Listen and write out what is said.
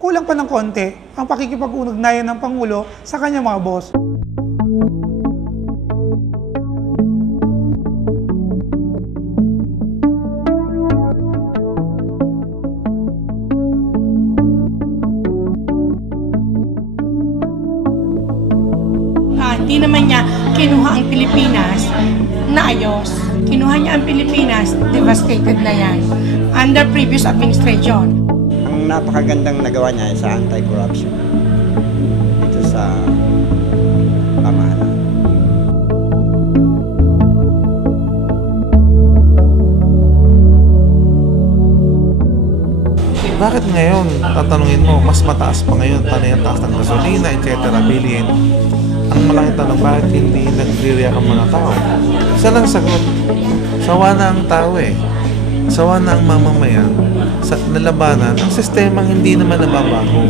kulang pa ng konti ang pakikipag-ugnayan ng Pangulo sa kanyang mga boss. Hindi naman niya kinuha ang Pilipinas na ayos. Kinuha niya ang Pilipinas, devastated na yan, under previous administration. Ang napakagandang nagawa niya ay sa anti-corruption dito sa pamahalaan. Bakit ngayon, tatanungin mo, mas mataas pa ngayon, panay ang taas ng gasolina, etc. bilhin? Ang malaking tanong, bakit hindi nagre-react ang mga tao? Isa lang sagot, sawa na ang tao eh. Sawa na ang mamamayan sa nalabanan ang sistemang hindi naman nababago.